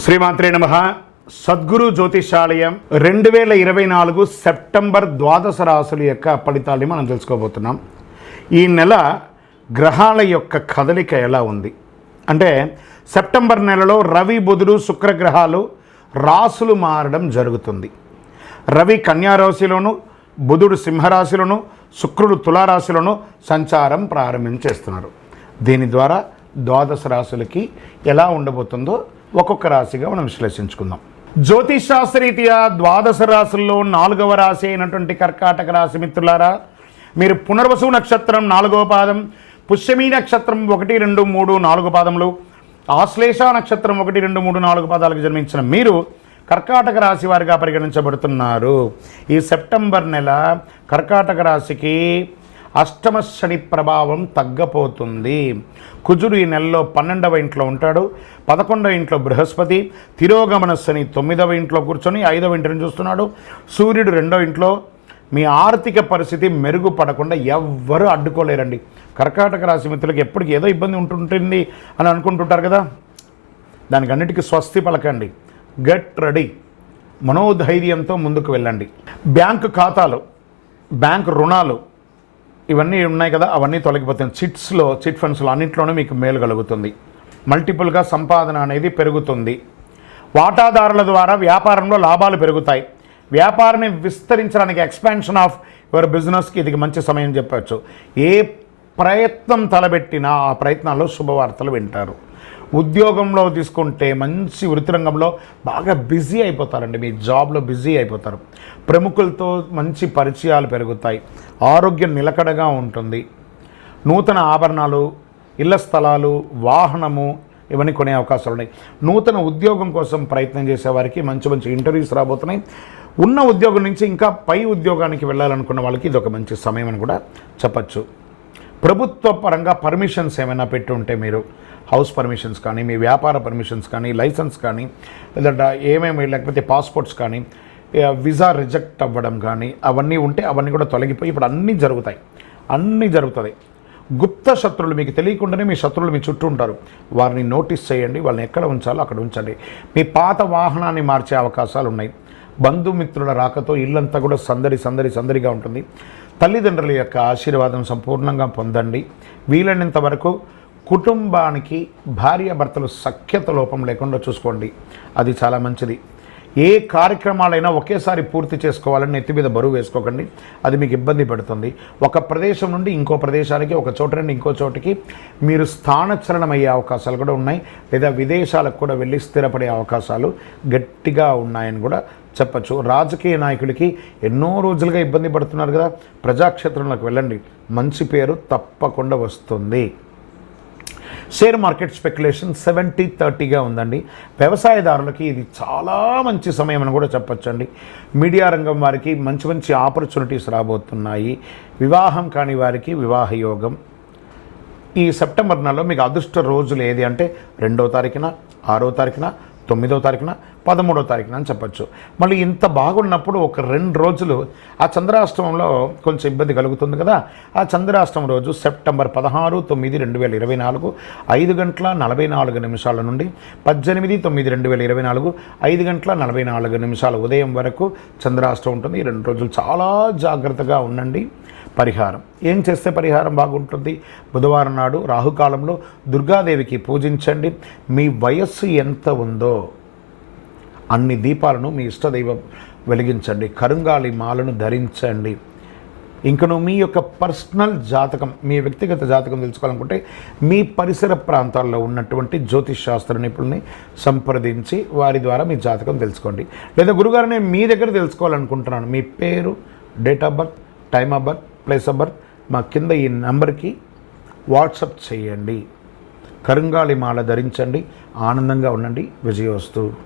శ్రీమాత్రే నమః. సద్గురు జ్యోతిషాలయం 2024 సెప్టెంబర్ ద్వాదశ రాశుల యొక్క ఫలితాలని మనం తెలుసుకోబోతున్నాం. ఈ నెల గ్రహాల యొక్క కదలిక ఎలా ఉంది అంటే సెప్టెంబర్ నెలలో రవి బుధుడు శుక్రగ్రహాలు రాశులు మారడం జరుగుతుంది. రవి కన్యారాశిలోను, బుధుడు సింహరాశిలోను, శుక్రుడు తులారాశిలోను సంచారం ప్రారంభించేస్తున్నారు. దీని ద్వారా ద్వాదశ రాశులకి ఎలా ఉండబోతుందో ఒక్కొక్క రాశిగా మనం విశ్లేషించుకుందాం. జ్యోతిషాస్త్రరీత్యా ద్వాదశ రాశుల్లో 4వ రాశి అయినటువంటి కర్కాటక రాశి మిత్రులారా, మీరు పునర్వసు నక్షత్రం 4వ పాదం, పుష్యమీ నక్షత్రం 1, 2, 3, 4 పాదములు, ఆశ్లేష నక్షత్రం 1, 2, 3, 4 పాదాలకు జన్మించిన మీరు కర్కాటక రాశి వారిగా పరిగణించబడుతున్నారు. ఈ సెప్టెంబర్ నెల కర్కాటక రాశికి అష్టమ శని ప్రభావం తగ్గపోతుంది. కుజుడు ఈ నెలలో 12వ ఇంట్లో ఉంటాడు, 11వ ఇంట్లో బృహస్పతి, తిరోగమన శని 9వ ఇంట్లో కూర్చొని 5వ ఇంటిని చూస్తున్నాడు, సూర్యుడు 2వ ఇంట్లో. మీ ఆర్థిక పరిస్థితి మెరుగుపడకుండా ఎవ్వరూ అడ్డుకోలేరండి. కర్కాటక రాశి మిత్రులకు ఎప్పటికీ ఏదో ఇబ్బంది ఉంటుంటుంది అని అనుకుంటుంటారు కదా, దానికి అన్నిటికీ స్వస్తి పలకండి. గెట్ రెడీ, మనోధైర్యంతో ముందుకు వెళ్ళండి. బ్యాంకు ఖాతాలు, బ్యాంకు రుణాలు ఇవన్నీ ఉన్నాయి కదా, అవన్నీ తొలగిపోతాయి. చిట్ ఫండ్స్లో అన్నింటిలోనూ మీకు మేలు కలుగుతుంది. మల్టిపుల్గా సంపాదన అనేది పెరుగుతుంది. వాటాదారుల ద్వారా వ్యాపారంలో లాభాలు పెరుగుతాయి. వ్యాపారాన్ని విస్తరించడానికి ఎక్స్పాన్షన్ ఆఫ్ యువర్ బిజినెస్కి ఇది మంచి సమయం చెప్పవచ్చు. ఏ ప్రయత్నం తలబెట్టినా ఆ ప్రయత్నాల్లో శుభవార్తలు వింటారు. ఉద్యోగంలో తీసుకుంటే మంచి వృత్తి రంగంలో బాగా బిజీ అయిపోతారండి. మీ జాబ్లో బిజీ అయిపోతారు. ప్రముఖులతో మంచి పరిచయాలు పెరుగుతాయి. ఆరోగ్యం నిలకడగా ఉంటుంది. నూతన ఆభరణాలు, ఇళ్ల స్థలాలు, వాహనము ఇవన్నీ కొనే అవకాశాలు ఉన్నాయి. నూతన ఉద్యోగం కోసం ప్రయత్నం చేసేవారికి మంచి మంచి ఇంటర్వ్యూస్ రాబోతున్నాయి. ఉన్న ఉద్యోగం నుంచి ఇంకా పై ఉద్యోగానికి వెళ్ళాలనుకున్న వాళ్ళకి ఇది ఒక మంచి సమయం అని కూడా చెప్పచ్చు. ప్రభుత్వ పరంగా పర్మిషన్స్ ఏమైనా పెట్టి ఉంటే మీరు హౌస్ పర్మిషన్స్ కానీ, మీ వ్యాపార పర్మిషన్స్ కానీ, లైసెన్స్ కానీ, లేదంటే ఏమేమి లేకపోతే పాస్పోర్ట్స్ కానీ, వీసా రిజెక్ట్ అవ్వడం కానీ అవన్నీ ఉంటే అవన్నీ కూడా తొలగిపోయి ఇప్పుడు అన్నీ జరుగుతుంది. గుప్త శత్రువులు, మీకు తెలియకుండానే మీ శత్రువులు మీ చుట్టూ ఉంటారు. వారిని నోటీస్ చేయండి, వాళ్ళని ఎక్కడ ఉంచాలో అక్కడ ఉంచండి. మీ పాత వాహనాన్ని మార్చే అవకాశాలు ఉన్నాయి. బంధుమిత్రుల రాకతో ఇల్లంతా కూడా సందడిగా ఉంటుంది. తల్లిదండ్రుల యొక్క ఆశీర్వాదం సంపూర్ణంగా పొందండి. వీలైనంత వరకు కుటుంబానికి భార్యాభర్తలు సఖ్యత లోపం లేకుండా చూసుకోండి, అది చాలా మంచిది. ఏ కార్యక్రమాలైనా ఒకేసారి పూర్తి చేసుకోవాలని నెత్తి మీద బరువు వేసుకోకండి, అది మీకు ఇబ్బంది పెడుతుంది. ఒక ప్రదేశం నుండి ఇంకో ప్రదేశానికి, ఒక చోట నుండి ఇంకో చోటికి మీరు స్థానచలనం అయ్యే అవకాశాలు కూడా ఉన్నాయి. లేదా విదేశాలకు కూడా వెళ్ళి స్థిరపడే అవకాశాలు గట్టిగా ఉన్నాయని కూడా చెప్పచ్చు. రాజకీయ నాయకులకి ఎన్నో రోజులుగా ఇబ్బంది పడుతున్నారు కదా, ప్రజాక్షేత్రంలోకి వెళ్ళండి, మంచి పేరు తప్పకుండా వస్తుంది. షేర్ మార్కెట్ స్పెక్యులేషన్ 70-30గా ఉందండి. వ్యవసాయదారులకి ఇది చాలా మంచి సమయం అని కూడా చెప్పచ్చండి. మీడియా రంగం వారికి మంచి ఆపర్చునిటీస్ రాబోతున్నాయి. వివాహం కాని వారికి వివాహ యోగం. ఈ సెప్టెంబర్ నెలలో మీకు అదృష్ట రోజులు ఏది అంటే 2వ తారీఖున, 6వ తారీఖున, 9వ తారీఖున, 13వ తారీఖున అని చెప్పచ్చు. మళ్ళీ ఇంత బాగున్నప్పుడు ఒక 2 రోజులు ఆ చంద్రాష్టమంలో కొంచెం ఇబ్బంది కలుగుతుంది కదా. ఆ చంద్రాష్టమం రోజు సెప్టెంబర్ 16/9/2024 5:44 నుండి 18/9/2024 5:44 ఉదయం వరకు చంద్రాష్టమం ఉంటుంది. ఈ 2 రోజులు చాలా జాగ్రత్తగా ఉండండి. పరిహారం ఏం చేస్తే పరిహారం బాగుంటుంది? బుధవారం నాడు రాహుకాలంలో దుర్గాదేవికి పూజించండి. మీ వయస్సు ఎంత ఉందో అన్ని దీపాలను మీ ఇష్టదైవం వెలిగించండి. కరుంగాలి మాలను ధరించండి. ఇంకను మీ యొక్క పర్సనల్ జాతకం, మీ వ్యక్తిగత జాతకం తెలుసుకోవాలనుకుంటే మీ పరిసర ప్రాంతాల్లో ఉన్నటువంటి జ్యోతిష్ శాస్త్ర నిపుణుల్ని సంప్రదించి వారి ద్వారా మీ జాతకం తెలుసుకోండి. లేదా గురుగారు నేను మీ దగ్గర తెలుసుకోవాలనుకుంటున్నాను, మీ పేరు, date of birth, time of birth, place of birth మా కింద ఈ నెంబర్కి వాట్సాప్ చేయండి. కరుంగాలి మాల ధరించండి. ఆనందంగా ఉండండి. విజయోస్తు.